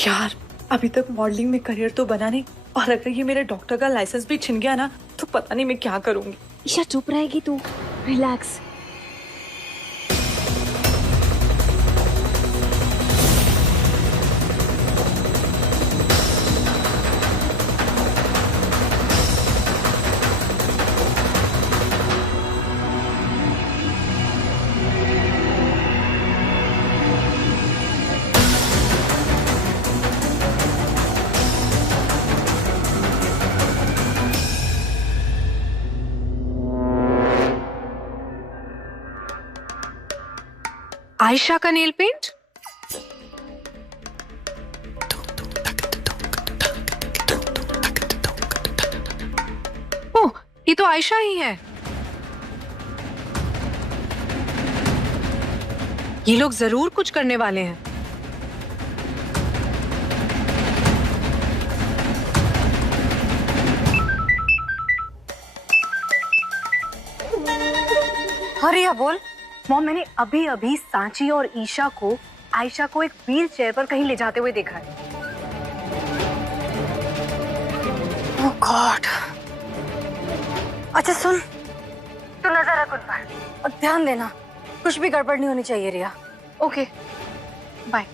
यार अभी तक मॉडलिंग में करियर तो बना नहीं, और अगर ये मेरे डॉक्टर का लाइसेंस भी छिन गया ना तो पता नहीं मैं क्या करूंगी। ईशा चुप रहेगी तू, रिलैक्स। आयशा का नेल पेंट? ओह, ये तो आयशा ही है। ये लोग जरूर कुछ करने वाले हैं। हरिया बोल। मॉम, मैंने अभी अभी सांची और ईशा को आयशा को एक व्हील चेयर पर कहीं ले जाते हुए देखा है। ओह गॉड। अच्छा सुन, तू नजर रख उन पर और ध्यान देना, कुछ भी गड़बड़ नहीं होनी चाहिए रिया। Okay, bye.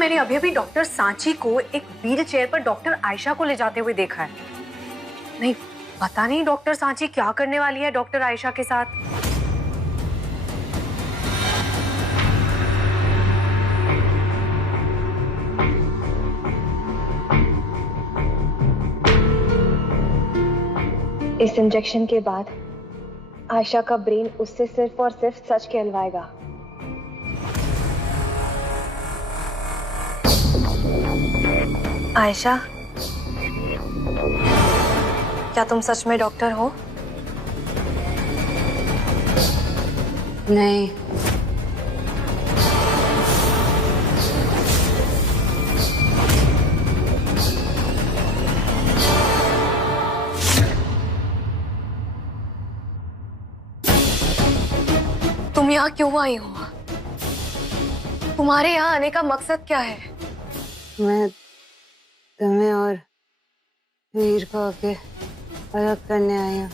मैंने अभी अभी डॉक्टर सांची को एक व्हील चेयर पर डॉक्टर आयशा को ले जाते हुए देखा है। नहीं, पता नहीं डॉक्टर सांची क्या करने वाली है डॉक्टर आयशा के साथ। इस इंजेक्शन के बाद आयशा का ब्रेन उससे सिर्फ और सिर्फ सच कहलवाएगा। आयशा, क्या तुम सच में डॉक्टर हो? नहीं। तुम यहाँ क्यों आई हो? तुम्हारे यहाँ आने का मकसद क्या है? मैं तुम्हें और वीर को आके अलग करने आई हूँ।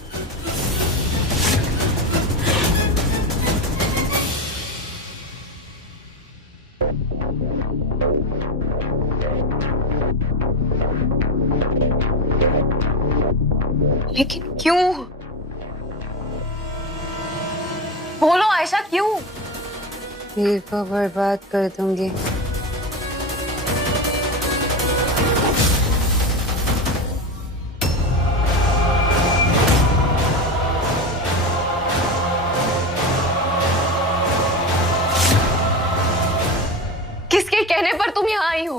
लेकिन क्यों? बोलो आयशा, क्यों? वीर को बर्बाद कर दूंगी। किसके कहने पर तुम यहाँ आई हो?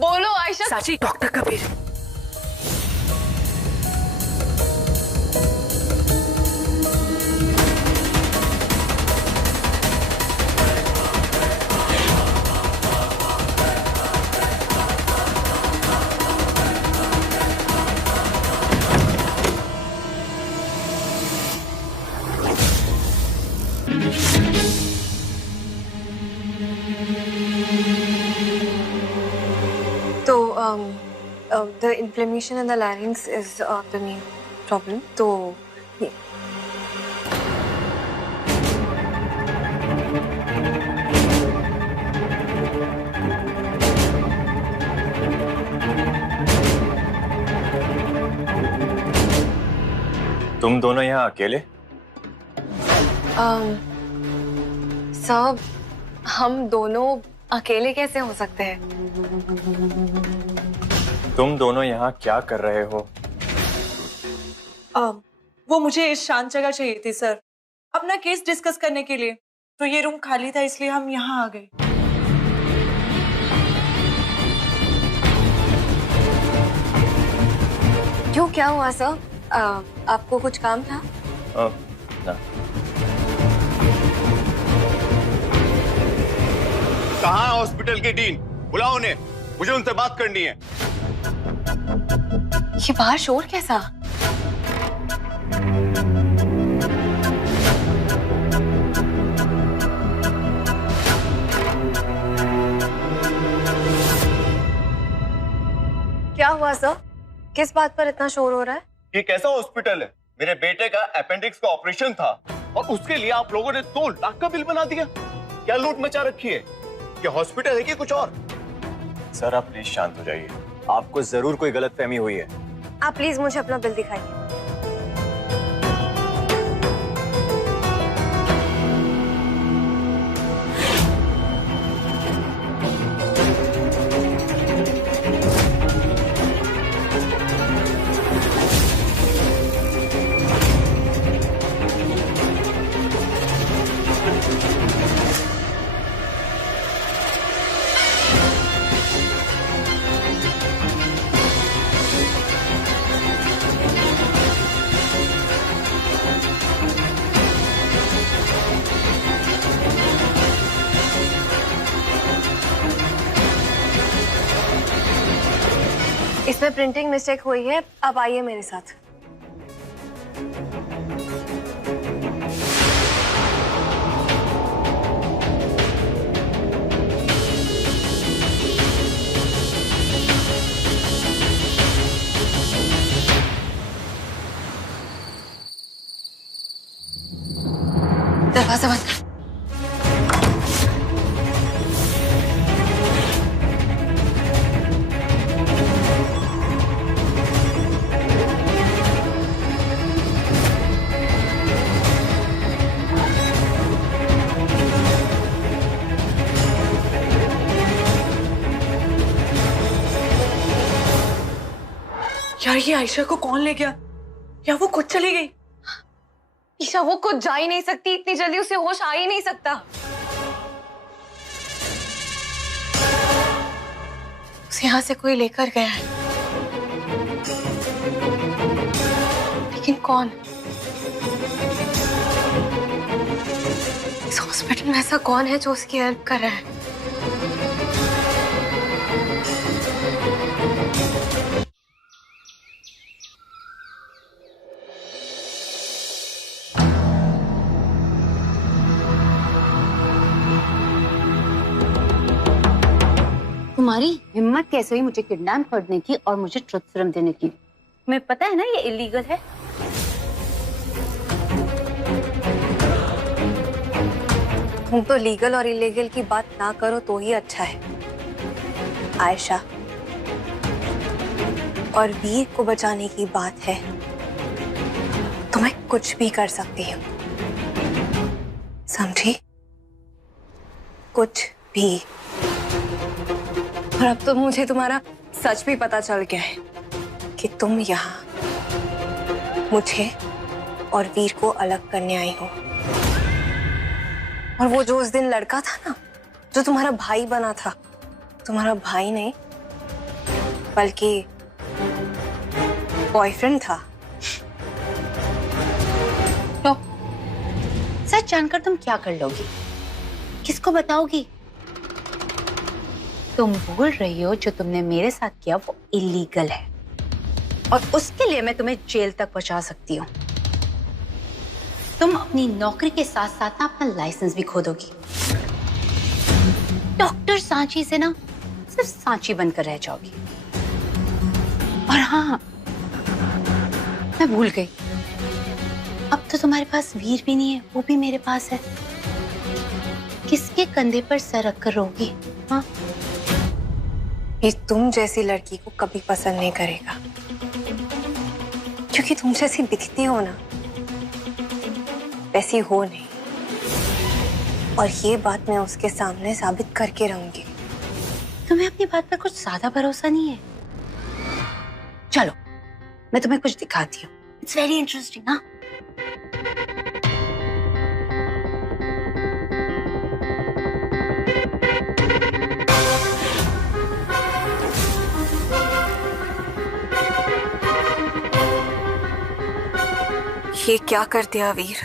बोलो आयशा। साची, doctor Kabir. The inflammation in the larynx is the main problem. तो तुम दोनों यहाँ अकेले? सब हम दोनों अकेले कैसे हो सकते हैं? तुम दोनों यहाँ क्या कर रहे हो? वो मुझे इस शांत जगह चाहिए थी सर, अपना केस डिस्कस करने के लिए। तो ये रूम खाली था इसलिए हम यहाँ आ गए। क्यों, क्या हुआ सर? आपको कुछ काम था? ना। कहाँ है हॉस्पिटल के डीन? बुलाओ उन्हें, मुझे उनसे बात करनी है। ये बाहर शोर कैसा? क्या हुआ सर? किस बात पर इतना शोर हो रहा है? ये कैसा हॉस्पिटल है? मेरे बेटे का अपेंडिक्स का ऑपरेशन था और उसके लिए आप लोगों ने 2 लाख का बिल बना दिया। क्या लूट मचा रखी है? ये हॉस्पिटल है कि कुछ और? सर आप प्लीज शांत हो जाइए, आपको जरूर कोई गलतफहमी हुई है। आप प्लीज मुझे अपना बिल दिखाइए। इसमें प्रिंटिंग मिस्टेक हुई है, अब आइए मेरे साथ। दरवाजा बंद कर। यार ये आयशा को कौन ले गया, या वो खुद चली गई? ईशा, वो खुद जा ही नहीं सकती, इतनी जल्दी उसे होश आ ही नहीं सकता। उसे यहाँ से कोई लेकर गया है, लेकिन कौन? इस हॉस्पिटल में ऐसा कौन है जो उसकी हेल्प कर रहा है? तुम्हारी हिम्मत कैसे हुई मुझे किडनैप करने की और मुझे ट्रुथ सीरम देने की? तुम्हें पता है ना ये इलीगल है। तुम तो लीगल और इलीगल की बात ना करो तो ही अच्छा है। आयशा और वीर को बचाने की बात है तो मैं कुछ भी कर सकती हूँ, समझी? कुछ भी। और अब तो मुझे तुम्हारा सच भी पता चल गया है कि तुम यहाँ मुझे और वीर को अलग करने आई हो। और वो जो उस दिन लड़का था ना, जो तुम्हारा भाई बना था, तुम्हारा भाई नहीं बल्कि बॉयफ्रेंड था। तो सच जानकर तुम क्या कर लोगी? किसको बताओगी? तुम बोल रही हो जो तुमने मेरे साथ किया वो इलीगल है और उसके लिए मैं तुम्हें जेल तक पहुंचा सकती हूँ। तुम अपनी नौकरी के साथ साथ ना अपना लाइसेंस भी खो दोगी। डॉक्टर सांची से ना सिर्फ सांची बनकर रह जाओगी। और हाँ, मैं भूल गई, अब तो तुम्हारे पास वीर भी नहीं है, वो भी मेरे पास है। किसके कंधे पर सर रखकर रहोगी? हाँ, ये तुम जैसी लड़की को कभी पसंद नहीं करेगा, क्योंकि तुम जैसी दिखती हो ना वैसी हो नहीं। और ये बात मैं उसके सामने साबित करके रहूंगी। तुम्हें अपनी बात पर कुछ ज्यादा भरोसा नहीं है? चलो मैं तुम्हें कुछ दिखाती हूँ। It's very interesting. हाँ, ये क्या कर दिया वीर,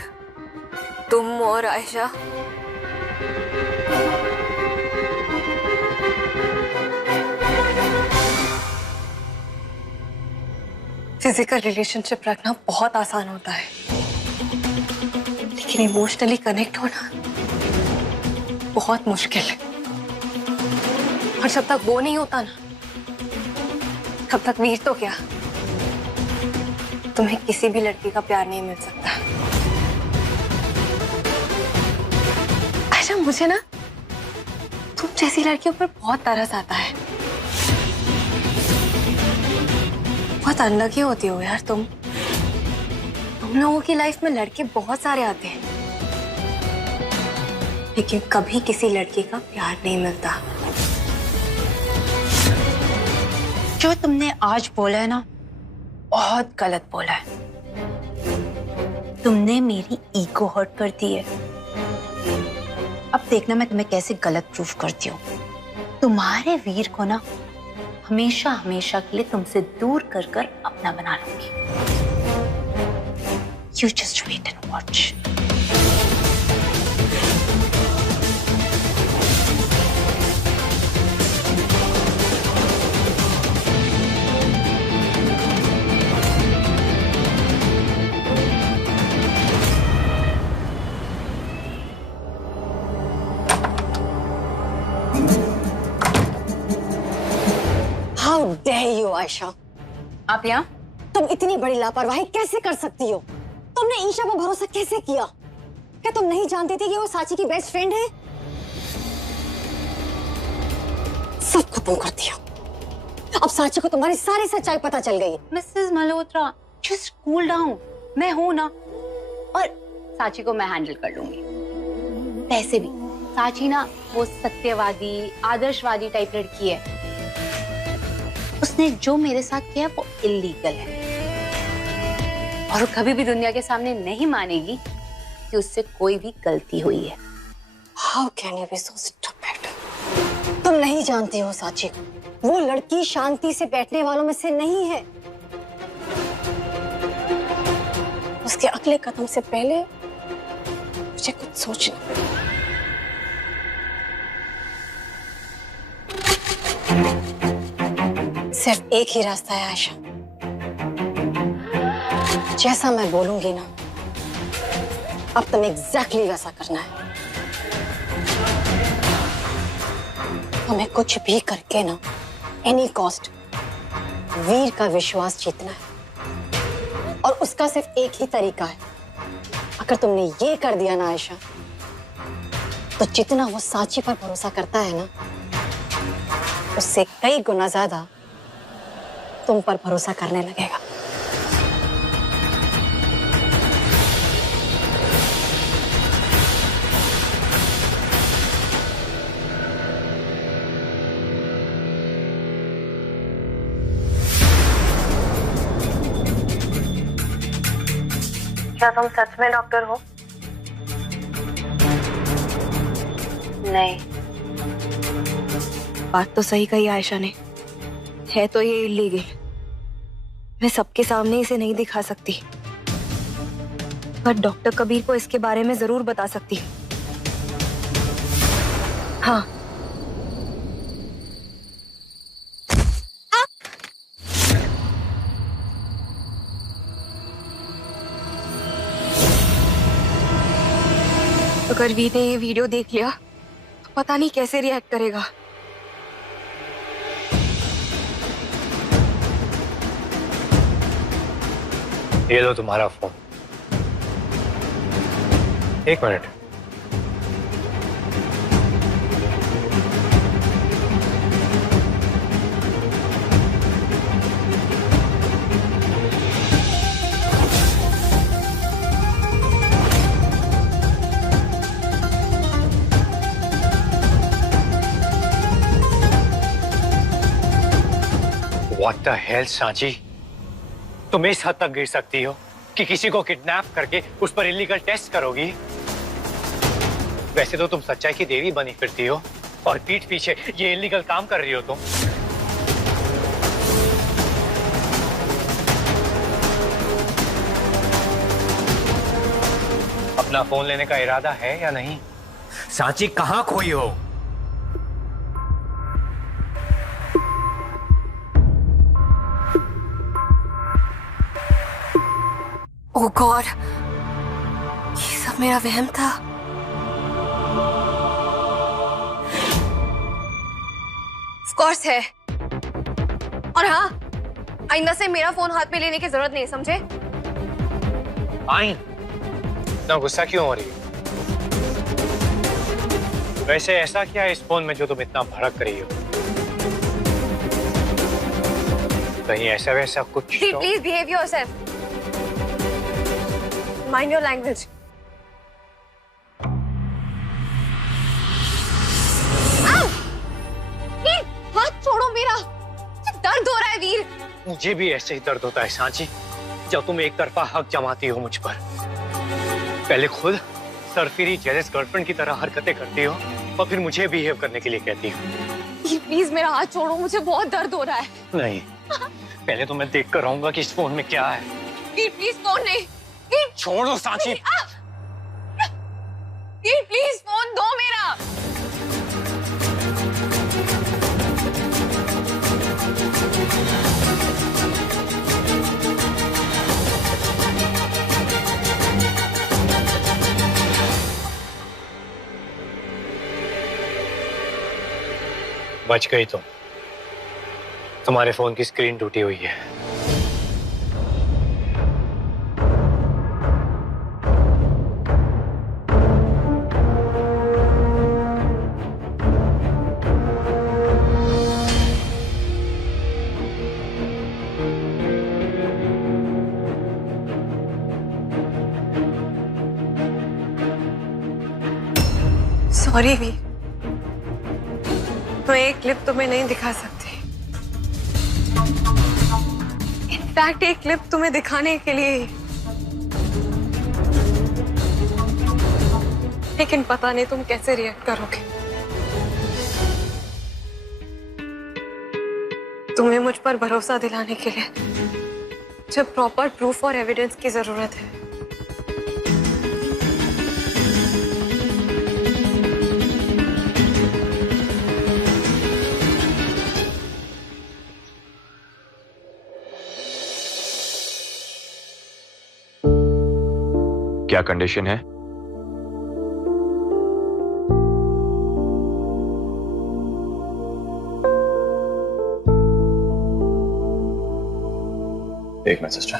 तुम और आयशा। फिजिकल रिलेशनशिप रखना बहुत आसान होता है, लेकिन इमोशनली कनेक्ट होना बहुत मुश्किल है। और जब तक वो नहीं होता ना, तब तक वीर तो क्या, तुम्हें किसी भी लड़की का प्यार नहीं मिल सकता। अच्छा, मुझे ना तुम जैसी लड़कियों पर बहुत तरस आता है। बहुत अनलकी होती हो यार तुम लोगों की लाइफ में लड़के बहुत सारे आते हैं, लेकिन कभी किसी लड़के का प्यार नहीं मिलता। जो तुमने आज बोला है ना, बहुत गलत बोला है। तुमने मेरी ईगो हर्ट कर दी है। अब देखना मैं तुम्हें कैसे गलत प्रूफ करती हूँ। तुम्हारे वीर को ना हमेशा हमेशा के लिए तुमसे दूर कर कर अपना बना लूंगी। You just wait and watch. How dare you, Ayesha? आप यहाँ? तुम इतनी बड़ी लापरवाही कैसे कर सकती हो? तुमने ईशा पर भरोसा कैसे किया? क्या तुम नहीं जानती थी कि वो साची की बेस्ट फ्रेंड है? सब खत्म कर दिया। अब साची को तुम्हारी सारी सच्चाई पता चल गई। Mrs Malhotra, just cool down. मैं हूं ना, और साची को मैं हैंडल कर लूंगी। वैसे भी साची ना वो सत्यवादी, आदर्शवादी टाइप लड़की है। उसने जो मेरे साथ किया वो इलीगल है, और वो कभी भी दुनिया के सामने नहीं मानेगी कि उससे कोई भी गलती हुई है। How can you be so stupid? तुम नहीं जानती हो साची को। वो लड़की शांति से बैठने वालों में से नहीं है। उसके अगले कदम से पहले मुझे कुछ सोचना। सिर्फ एक ही रास्ता है आयशा। जैसा मैं बोलूंगी ना, अब तुम एग्जैक्टली वैसा करना है। तुम्हें कुछ भी करके ना, एनी कॉस्ट, वीर का विश्वास जीतना है, और उसका सिर्फ एक ही तरीका है। अगर तुमने ये कर दिया ना आयशा, तो जितना वो साची पर भरोसा करता है ना, उससे कई गुना ज्यादा तुम पर भरोसा करने लगेगा। क्या तुम सच में डॉक्टर हो? नहीं। बात तो सही कही आयशा ने, है तो ये इलीगल। मैं सबके सामने इसे नहीं दिखा सकती, पर डॉक्टर कबीर को इसके बारे में जरूर बता सकती। हाँ, अगर वी ने ये वीडियो देख लिया तो पता नहीं कैसे रिएक्ट करेगा। ये लो तुम्हारा फोन। एक minute. What the hell, Sanchi? तुम इस हद तक गिर सकती हो कि किसी को किडनैप करके उस पर इलीगल टेस्ट करोगी? वैसे तो तुम सच्चाई की देवी बनी फिरती हो, और पीठ पीछे ये इलीगल काम कर रही हो तुम। अपना फोन लेने का इरादा है या नहीं? सांची कहाँ खोई हो? ओह गॉड, ये सब मेरा वहम था। ऑफ कोर्स है। और हाँ, आइंदा से मेरा फोन हाथ में लेने की जरूरत नहीं, समझे? आइन, इतना गुस्सा क्यों हो रही है? वैसे ऐसा क्या है इस फोन में जो तुम इतना भड़क रही हो? कहीं ऐसा वैसा कुछ तो... please behave yourself, mind your language. हाथ छोड़ो मेरा, दर्द हो रहा है वीर। मुझे भी ऐसे ही दर्द होता है सांची, जब तुम एक तरफा हक जमाती हो मुझ पर। पहले खुद सरफिरी जेलस गर्लफ्रेंड की तरह हरकतें करती हो और फिर मुझे बिहेव करने के लिए कहती हो। प्लीज मेरा हाथ छोड़ो, मुझे बहुत दर्द हो रहा है। नहीं, पहले तो मैं देख कर रहूंगा कि इस फोन में क्या है। प्लीज फोन नहीं, छोड़ो सांची। प्लीज फोन दो मेरा। बच गई तुम। तुम्हारे फोन की स्क्रीन टूटी हुई है। सॉरी वी, मैं एक क्लिप तुम्हें नहीं दिखा सकती। इनफैक्ट एक क्लिप तुम्हें दिखाने के लिए ही, लेकिन पता नहीं तुम कैसे रिएक्ट करोगे। तुम्हें मुझ पर भरोसा दिलाने के लिए जब प्रॉपर प्रूफ और एविडेंस की जरूरत है। क्या कंडीशन है? एक मिनट सिस्टर।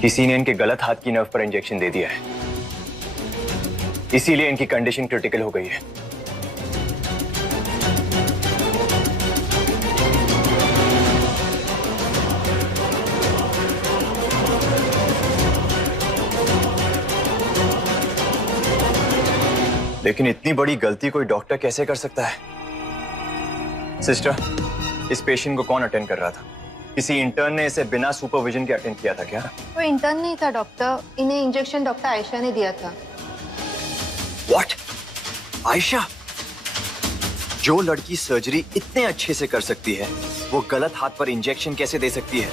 किसी ने इनके गलत हाथ की नर्व पर इंजेक्शन दे दिया है, इसीलिए इनकी कंडीशन क्रिटिकल हो गई है। लेकिन इतनी बड़ी गलती कोई डॉक्टर कैसे कर सकता है? सिस्टर, इस पेशेंट को कौन अटेंड कर रहा था? किसी इंटर्न ने इसे बिना सुपरविजन के अटेंड किया था क्या? वो इंटर्न नहीं था डॉक्टर, इन्हें इंजेक्शन डॉक्टर आयशा ने दिया था। What? आयशा? जो लड़की सर्जरी इतने अच्छे से कर सकती है, वो गलत हाथ पर इंजेक्शन कैसे दे सकती है?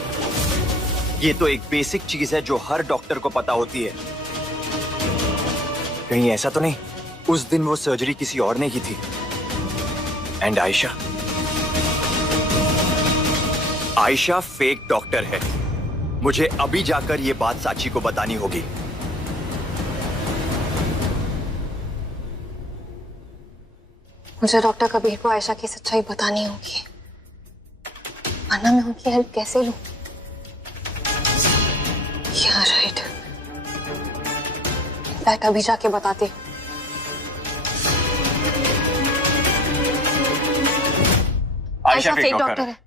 ये तो एक बेसिक चीज है जो हर डॉक्टर को पता होती है। कहीं ऐसा तो नहीं उस दिन वो सर्जरी किसी और ने की थी? एंड आयशा फेक डॉक्टर है। मुझे अभी जाकर ये बात साची को बतानी होगी। मुझे डॉक्टर कबीर को आयशा की सच्चाई बतानी होगी, वरना मैं उनकी हेल्प कैसे लूं? Yeah, right. इनफैक्ट अभी जाके बताती हूँ। आयशा फेक डॉक्टर है।